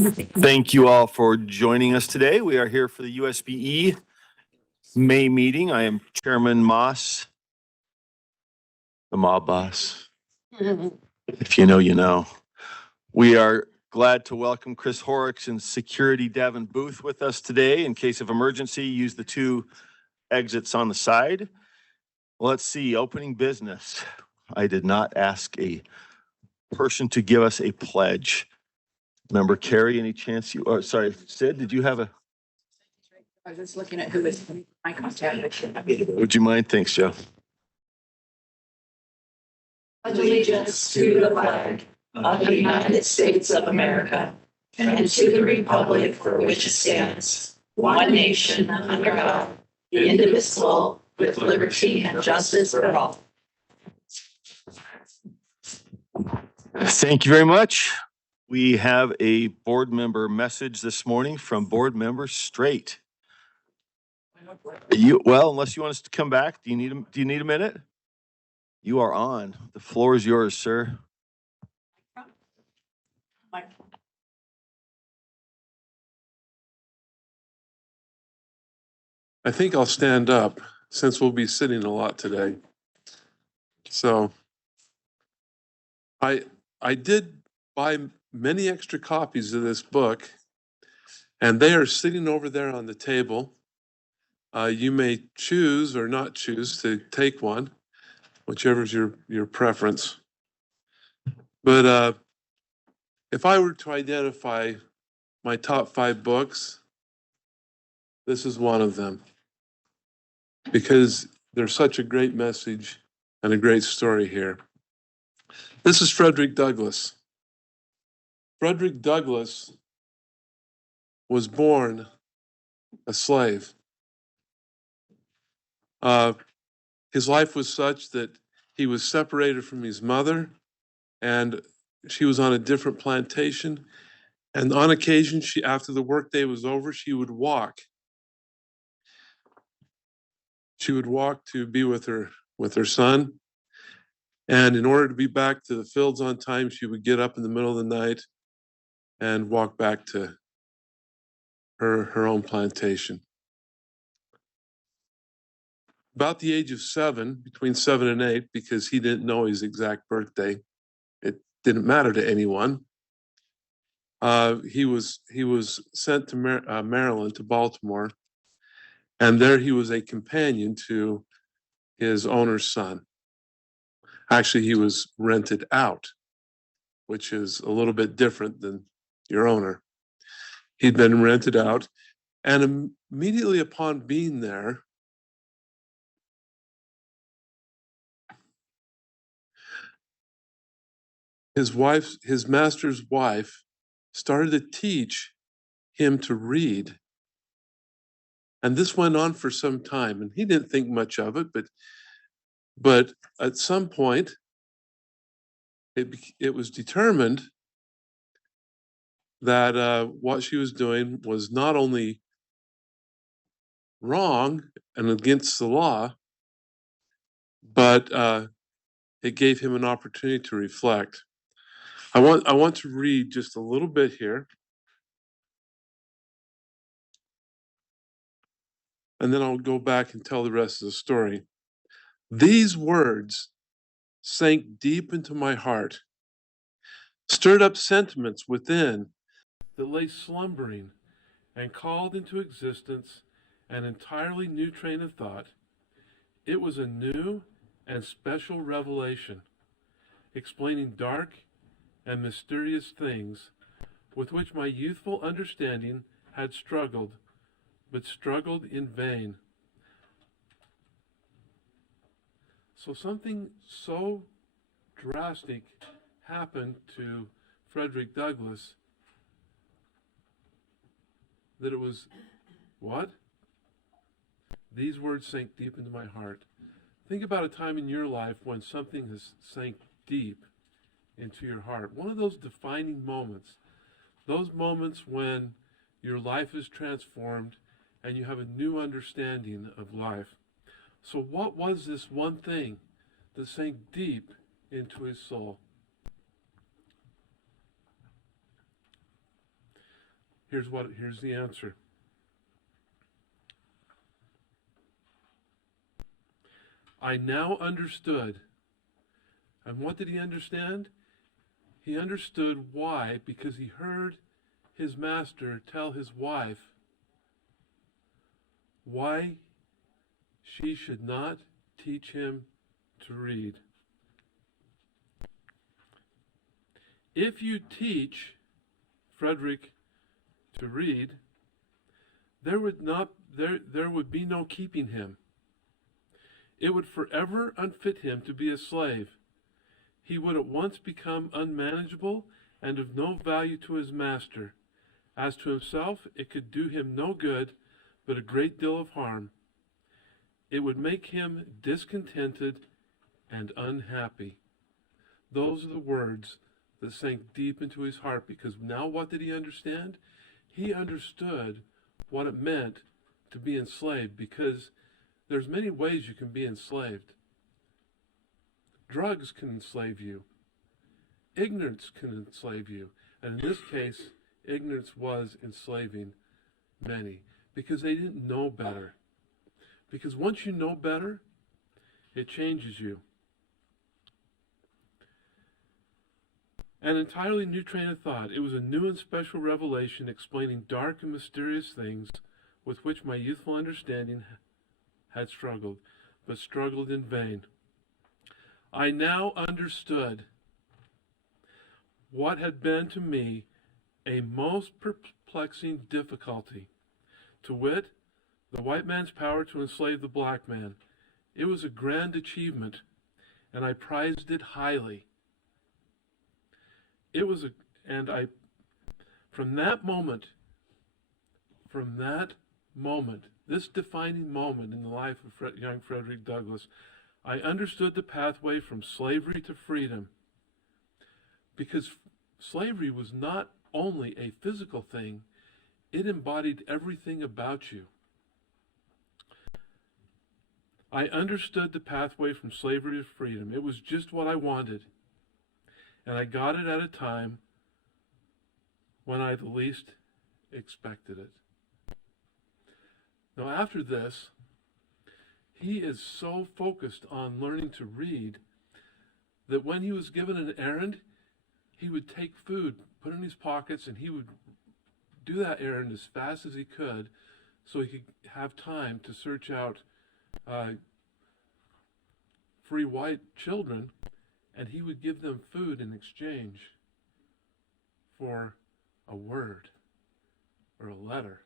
Thank you all for joining us today. We are here for the USBE May meeting. I am Chairman Moss, the mob boss. If you know, you know. We are glad to welcome Chris Horrocks and Security Devin Booth with us today. In case of emergency, use the two exits on the side. Let's see, opening business. I did not ask a person to give us a pledge. Member Carey, any chance you, or sorry, Sid, did you have a? I was just looking at who was my contact. Would you mind? Thanks, Joe. Allegiance to the flag of the United States of America and to the republic for which it stands, one nation under God, indivisible, with liberty and justice for all. Thank you very much. We have a board member message this morning from board member Straight. Well, unless you want us to come back, do you need a minute? You are on. The floor is yours, sir. I think I'll stand up since we'll be sitting a lot today. So I did buy many extra copies of this book, and they are sitting over there on the table. You may choose or not choose to take one, whichever is your preference. But if I were to identify my top 5 books, this is one of them, because there's such a great message and a great story here. This is Frederick Douglass. Frederick Douglass was born a slave. His life was such that he was separated from his mother, and she was on a different plantation. And on occasion, after the workday was over, she would walk. She would walk to be with her son. And in order to be back to the fields on time, she would get up in the middle of the night and walk back to her own plantation. About the age of 7, between 7 and 8, because he didn't know his exact birthday, it didn't matter to anyone. He was sent to Maryland, to Baltimore, and there he was a companion to his owner's son. Actually, he was rented out, which is a little bit different than your owner. He'd been rented out, and immediately upon being there, his master's wife started to teach him to read. And this went on for some time, and he didn't think much of it, but at some point, it was determined that what she was doing was not only wrong and against the law, but it gave him an opportunity to reflect. I want to read just a little bit here, and then I'll go back and tell the rest of the story. These words sank deep into my heart, stirred up sentiments within that lay slumbering, and called into existence an entirely new train of thought. It was a new and special revelation, explaining dark and mysterious things with which my youthful understanding had struggled, but struggled in vain. So something so drastic happened to Frederick Douglass that it was, what? These words sank deep into my heart. Think about a time in your life when something has sank deep into your heart. One of those defining moments, those moments when your life is transformed and you have a new understanding of life. So what was this one thing that sank deep into his soul? Here's the answer. I now understood. And what did he understand? He understood why, because he heard his master tell his wife why she should not teach him to read. If you teach Frederick to read, there would be no keeping him. It would forever unfit him to be a slave. He would at once become unmanageable and of no value to his master. As to himself, it could do him no good, but a great deal of harm. It would make him discontented and unhappy. Those are the words that sank deep into his heart, because now what did he understand? He understood what it meant to be enslaved, because there's many ways you can be enslaved. Drugs can enslave you. Ignorance can enslave you. And in this case, ignorance was enslaving many, because they didn't know better. Because once you know better, it changes you. An entirely new train of thought. It was a new and special revelation explaining dark and mysterious things with which my youthful understanding had struggled, but struggled in vain. I now understood what had been to me a most perplexing difficulty, to wit, the white man's power to enslave the black man. It was a grand achievement, and I prized it highly. From that moment, this defining moment in the life of young Frederick Douglass, I understood the pathway from slavery to freedom. Because slavery was not only a physical thing, it embodied everything about you. I understood the pathway from slavery to freedom. It was just what I wanted. And I got it at a time when I the least expected it. Now after this, he is so focused on learning to read that when he was given an errand, he would take food, put it in his pockets, and he would do that errand as fast as he could so he could have time to search out free white children, and he would give them food in exchange for a word or a letter.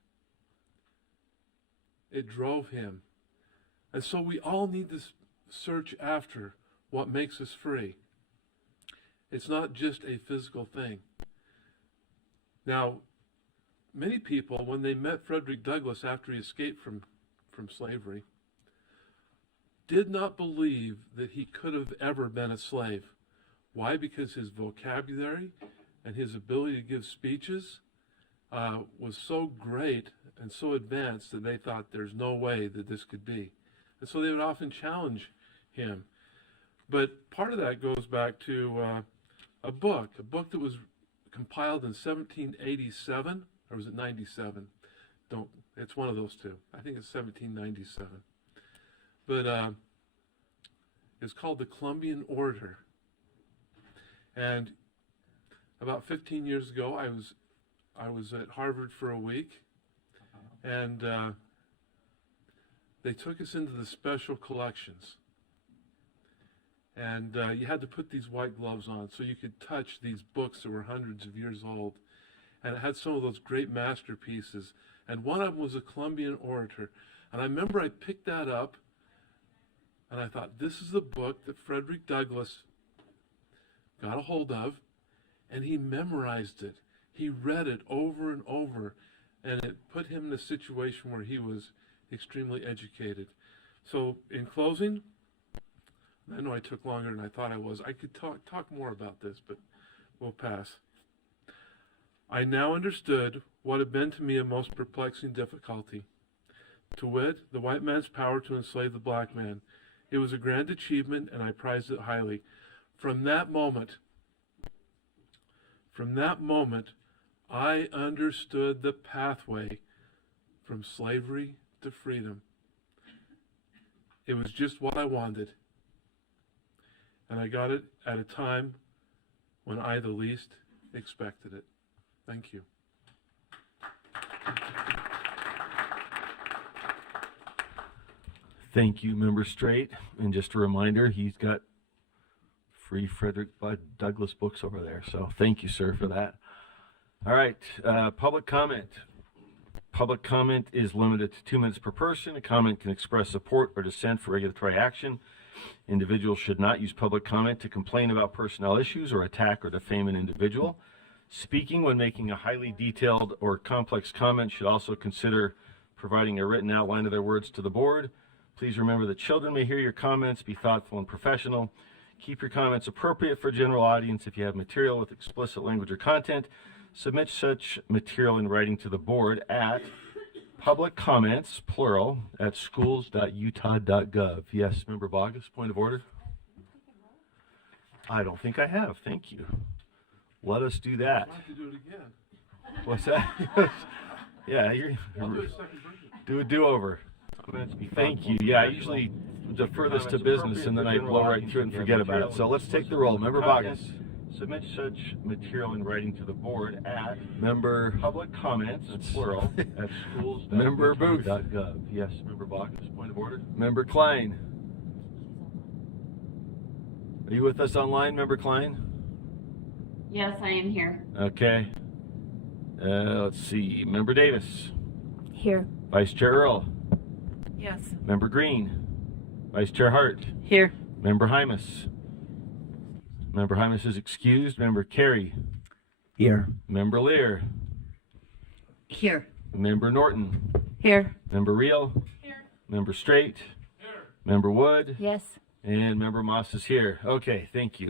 It drove him. And so we all need to search after what makes us free. It's not just a physical thing. Now, many people, when they met Frederick Douglass after he escaped from slavery, did not believe that he could have ever been a slave. Why? Because his vocabulary and his ability to give speeches was so great and so advanced that they thought there's no way that this could be. And so they would often challenge him. But part of that goes back to a book that was compiled in 1787, or was it 97? It's one of those two. I think it's 1797. But it's called the Columbian Orator. And about 15 years ago, I was at Harvard for a week, and they took us into the special collections. And you had to put these white gloves on so you could touch these books that were hundreds of years old. And it had some of those great masterpieces. And one of them was a Columbian Orator. And I remember I picked that up, and I thought, this is the book that Frederick Douglass got a hold of, and he memorized it. He read it over and over, and it put him in a situation where he was extremely educated. So in closing, I know I took longer than I thought I was. I could talk more about this, but we'll pass. I now understood what had been to me a most perplexing difficulty, to wit, the white man's power to enslave the black man. It was a grand achievement, and I prized it highly. From that moment, I understood the pathway from slavery to freedom. It was just what I wanted. And I got it at a time when I the least expected it. Thank you. Thank you, Member Straight. And just a reminder, he's got free Frederick Douglass books over there. So thank you, sir, for that. All right, public comment. Public comment is limited to 2 minutes per person. A comment can express support or dissent for regulatory action. Individuals should not use public comment to complain about personnel issues or attack or defame an individual. Speaking when making a highly detailed or complex comment should also consider providing a written outline of their words to the board. Please remember that children may hear your comments. Be thoughtful and professional. Keep your comments appropriate for general audience. If you have material with explicit language or content, submit such material in writing to the board at public comments, plural, at schools.utah.gov. Yes, Member Bogus, point of order? I don't think I have. Thank you. Let us do that. I'll have to do it again. What's that? Yeah, I'll do a second version. do a do-over. Thank you. Yeah, I usually defer this to business and then I blow right through it and forget about it. So let's take the roll. Member Bogus. Submit such material in writing to the board at Member Public Comments, plural, at schools. Member Booth. .gov. Yes, Member Bogus, point of order. Member Klein. Are you with us online, Member Klein? Yes, I am here. Okay. Let's see. Member Davis. Here. Vice Chair Earl. Yes. Member Green. Vice Chair Hart. Here. Member Hymas. Member Hymas is excused. Member Carey. Here. Member Lear. Here. Member Norton. Here. Member Reel. Here. Member Straight. Member Wood. Yes. And Member Moss is here. Okay, thank you.